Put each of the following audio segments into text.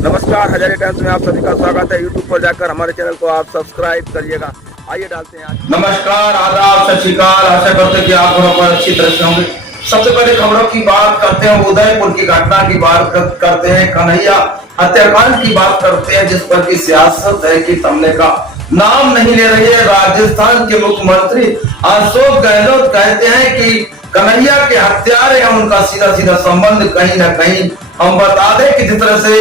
नमस्कार, हजारे टाइम्स में आप सभी का स्वागत है। यूट्यूब पर जाकर हमारे चैनल को आप सब्सक्राइब करिएगा। आइए डालते हैं आज। नमस्कार, आदाब, सत श्री अकाल। आशा करते हैं कि आप घरों पर अच्छी तरह से होंगे। सबसे पहले खबरों की बात करते हैं, उदयपुर की घटना की बात करते हैं, कन्हैया हत्याकांड की बात करते हैं, जिस पर की सियासत है कि थमने का नाम नहीं ले रही है। राजस्थान के मुख्यमंत्री अशोक गहलोत कहते हैं कि कन्हैया के हत्यारे हैं, उनका सीधा सीधा संबंध कहीं ना कहीं हम बता दें कि जिस तरह से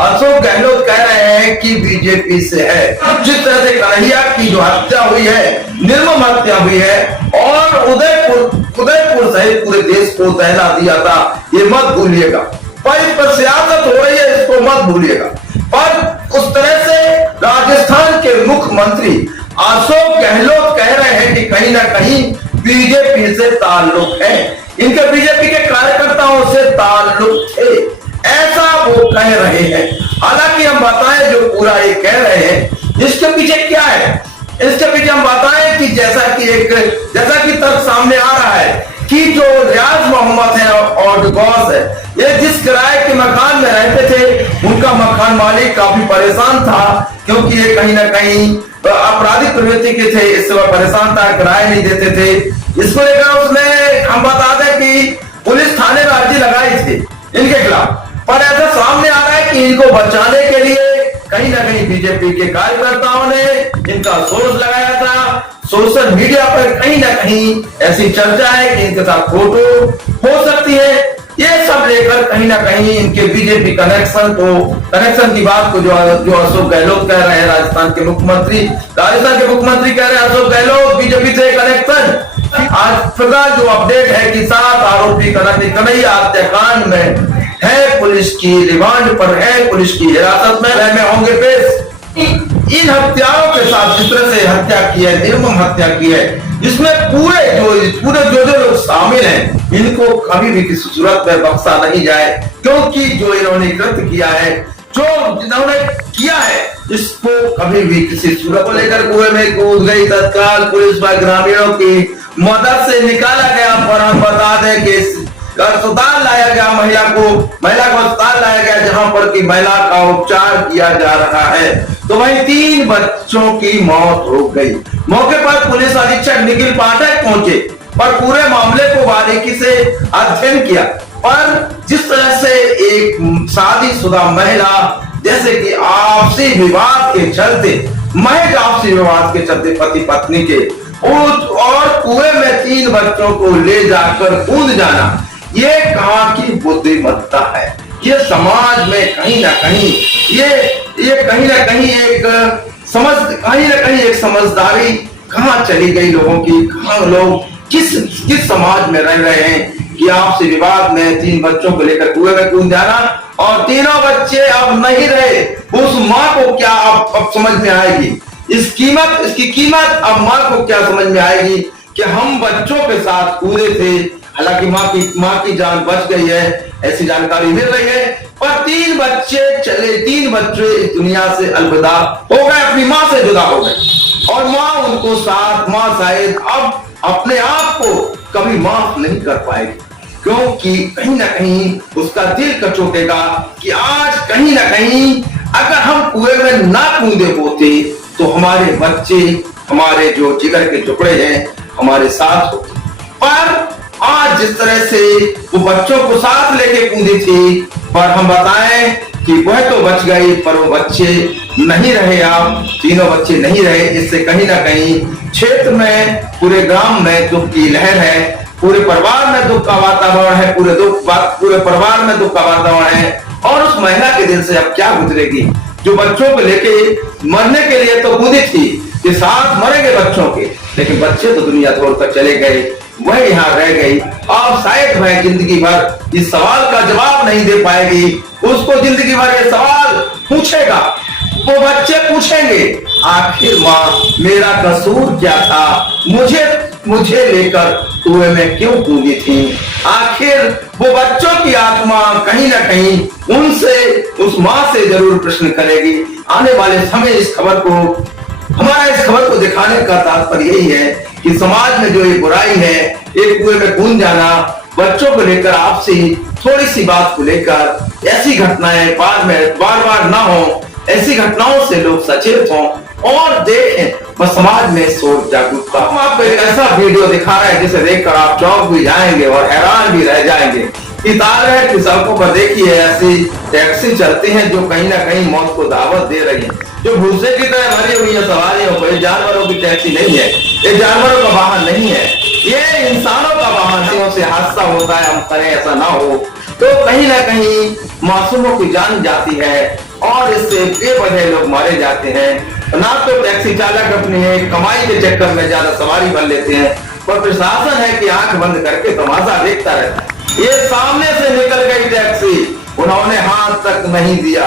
अशोक गहलोत कह रहे हैं कि बीजेपी से है। जिस तरह से कन्हैया की जो हत्या हुई है, निर्मम हत्या हुई है, और उदयपुर सहित पूरे देश को दहला दिया था, ये मत भूलिएगा। पर इस पर सियासत हो रही है, इसको मत भूलिएगा। पर उस तरह से राजस्थान के मुख्यमंत्री अशोक गहलोत कह रहे हैं कि कहीं ना कहीं बीजेपी से ताल्लुक है, इनके बीजेपी के कार्यकर्ताओं से ताल्लुक थे, ऐसा वो कह रहे हैं। हालांकि हम बताएं जो पूरा ये कह रहे हैं, इसके पीछे क्या है, इसके पीछे हम बताएं कि जैसा कि तर्क सामने आ रहा है कि जो रियाज मोहम्मद है और गौस है, ये जिस किराए के मकान में रहते थे, उनका मकान मालिक काफी परेशान था, क्योंकि ये कहीं ना कहीं आपराधिक प्रवृत्ति के थे, इससे वह परेशान था, किराए नहीं देते थे। इसको लेकर उसने, हम बता दें कि पुलिस थाने में अर्जी लगाई थी इनके खिलाफ। पर ऐसा सामने आ रहा है कि इनको बचाने के लिए कहीं ना कहीं बीजेपी के कार्यकर्ताओं ने इनका सोर्स लगाया था। सोशल मीडिया पर कहीं ना कहीं ऐसी चर्चा है कि इनके साथ फोटो हो सकती है। ये सब लेकर कहीं ना कहीं इनके बीजेपी कनेक्शन की बात को जो अशोक गहलोत कह रहे हैं, राजस्थान के मुख्यमंत्री कह रहे हैं अशोक गहलोत बीजेपी से कनेक्शन। आज फिलहाल जो अपडेट है कि 7 आरोपी कन्हैया हत्याकांड में है, पुलिस की रिमांड पर है, पुलिस की हिरासत में होंगे पेश। इन हत्याओं के साथ जिस तरह से हत्या की है, निर्मम हत्या की है, जिसमें पूरे जो लोग शामिल हैं, इनको कभी भी किसी सूरत में बख्शा नहीं जाए, क्योंकि जो इन्होंने कृत्य किया है, जो इन्होंने किया है, इसको कभी भी किसी सूरत को लेकर कुएं में कूद गई। तत्काल पुलिस व ग्रामीणों की मदद से निकाला गया। पर हम बता दें कि अस्पताल लाया गया, महिला को अस्पताल लाया गया, जहां पर की महिला का उपचार किया जा रहा है। तो वहीं 3 बच्चों की मौत हो गई। मौके पर पुलिस अधीक्षक निखिल पाठक पहुंचे, पर पूरे मामले को बारीकी से अध्ययन किया। पर जिस तरह से एक शादीशुदा महिला, जैसे कि आपसी विवाद के चलते पति पत्नी के और कुएं में 3 बच्चों को ले जाकर कूद जाना, ये कहां की बुद्धिमत्ता है। ये समाज में कहीं ना कहीं एक समझदारी कहां चली गई लोगों की। कहां लोग किस समाज में रह रहे हैं कि आपसे विवाद में 3 बच्चों को लेकर कुएं में कूद जाना, और तीनों बच्चे अब नहीं रहे। उस माँ को क्या अब समझ में आएगी, इसकी कीमत अब माँ को क्या समझ में आएगी कि हम बच्चों के साथ कूदे थे। हालांकि माँ की जान बच गई है, ऐसी जानकारी मिल रही है। पर 3 बच्चे इस दुनिया से अलविदा हो गए, अपनी माँ से जुदा हो गए, और माँ शायद अब अपने आप को कभी माफ नहीं कर पाएगी, क्योंकि कहीं ना कहीं उसका दिल कचोटेगा कि आज कहीं ना कहीं अगर हम कुएं में ना कूदे होते तो हमारे बच्चे, हमारे जो जिगर के टुकड़े हैं, हमारे साथ होते। पर आज जिस तरह से वो बच्चों को साथ लेके कूदी थी, पर हम बताएं कि वह तो बच गई, पर वो बच्चे नहीं रहे। आप 3 बच्चे नहीं रहे। इससे कहीं ना कहीं क्षेत्र में, पूरे ग्राम में दुख की लहर है, पूरे परिवार में दुख का वातावरण है, पूरे परिवार में दुख का वातावरण है। और उस महिला के दिल से अब क्या गुजरेगी, जो बच्चों को लेके मरने के लिए तो कूदी थी कि साथ मरेंगे बच्चों के, लेकिन बच्चे तो दुनिया छोड़कर चले गए, वह यहाँ रह गई। अब शायद वह जिंदगी भर इस सवाल का जवाब नहीं दे पाएगी। उसको जिंदगी भर ये सवाल पूछेगा, वो बच्चे पूछेंगे, आखिर माँ मेरा कसूर क्या था, मुझे लेकर कुएं में क्यों कूदी थी। आखिर वो बच्चों की आत्मा कहीं ना कहीं उस माँ से जरूर प्रश्न करेगी। आने वाले समय हमारा इस खबर को दिखाने का तात्पर्य यही है कि समाज में जो ये बुराई है, एक कुएं में कूद जाना, बच्चों को लेकर आपसी थोड़ी सी बात को लेकर ऐसी घटनाएं बार बार ना हो, ऐसी घटनाओं से लोग सचेत हों और देखें और समाज में शोर जागरूकता। हम आपको एक ऐसा वीडियो दिखा रहे हैं जिसे देखकर आप चौंक भी जाएंगे और हैरान भी रह जाएंगे। तालबेहट की सड़कों पर देखिए ऐसी टैक्सी चलती हैं जो कहीं ना कहीं मौत को दावत दे रही है, जो भूसे की तरह भरी हुई है सवारियों को। ये जानवरों की टैक्सी नहीं है, ये जानवरों का वाहन नहीं है, ये इंसानों का वाहन है। से हादसा होता है, हम करें ऐसा ना हो तो कहीं ना कहीं मासूमों की जान जाती है और इससे बेवजह लोग मारे जाते हैं। ना तो टैक्सी चालक अपनी कमाई के चक्कर में ज्यादा सवारी भर लेते हैं, पर प्रशासन है कि आंख बंद करके तमाशा देखता रहता है। ये सामने से निकल गई टैक्सी, उन्होंने हाथ तक नहीं दिया,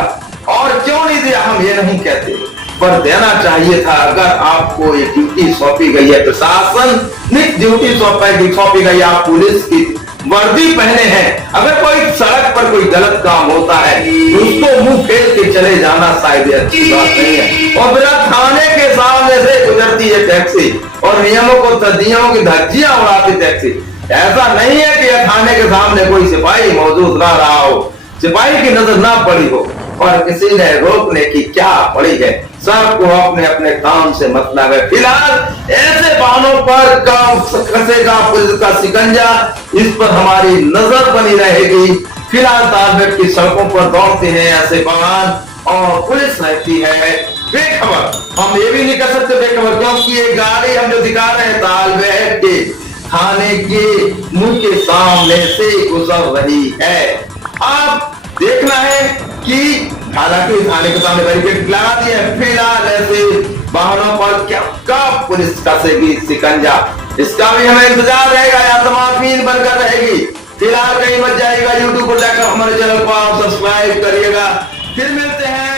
और क्यों नहीं दिया हम ये नहीं कहते, पर देना चाहिए था। अगर आपको ये ड्यूटी सौंपी गई है, प्रशासनिक ड्यूटी सौंपी गई, आप पुलिस की वर्दी पहने हैं, अगर कोई सड़क पर कोई गलत काम होता है तो उसको मुंह फेर के चले जाना शायद अच्छी बात नहीं है। और बिना थाने के सामने से गुजरती है टैक्सी और नियमों की धज्जियां उड़ाती टैक्सी। ऐसा नहीं है कि थाने के सामने कोई सिपाही मौजूद ना रहा हो, सिपाही की नजर ना पड़ी हो और किसी ने रोकने की क्या पड़ी है। सबको अपने अपने काम से मतलब है। फिलहाल ऐसे वाहनों पर कसेगा पुलिस का शिकंजा, इस पर हमारी नजर बनी रहेगी। फिलहाल तालबेहट की सड़कों पर दौड़ते हैं ऐसे वाहन और पुलिस रहती है बेखबर। हम ये भी नहीं कर सकते बेखबर, क्योंकि ये गाड़ी हम जो दिखा रहे हैं तालबेहट के थाने के मुंह के सामने से गुजर रही है। अब देखना है कि हालांकि थाने के सामने बैरिकेड लगा दिए, फिलहाल ऐसे वाहनों पर क्या कब पुलिस कसेगी शिकंजा, इसका भी हमें इंतजार रहेगा या तमाम बनकर रहेगी। फिलहाल कहीं मत जाएगा, यूट्यूब पर जाकर हमारे चैनल को आप सब्सक्राइब करिएगा। फिर मिलते हैं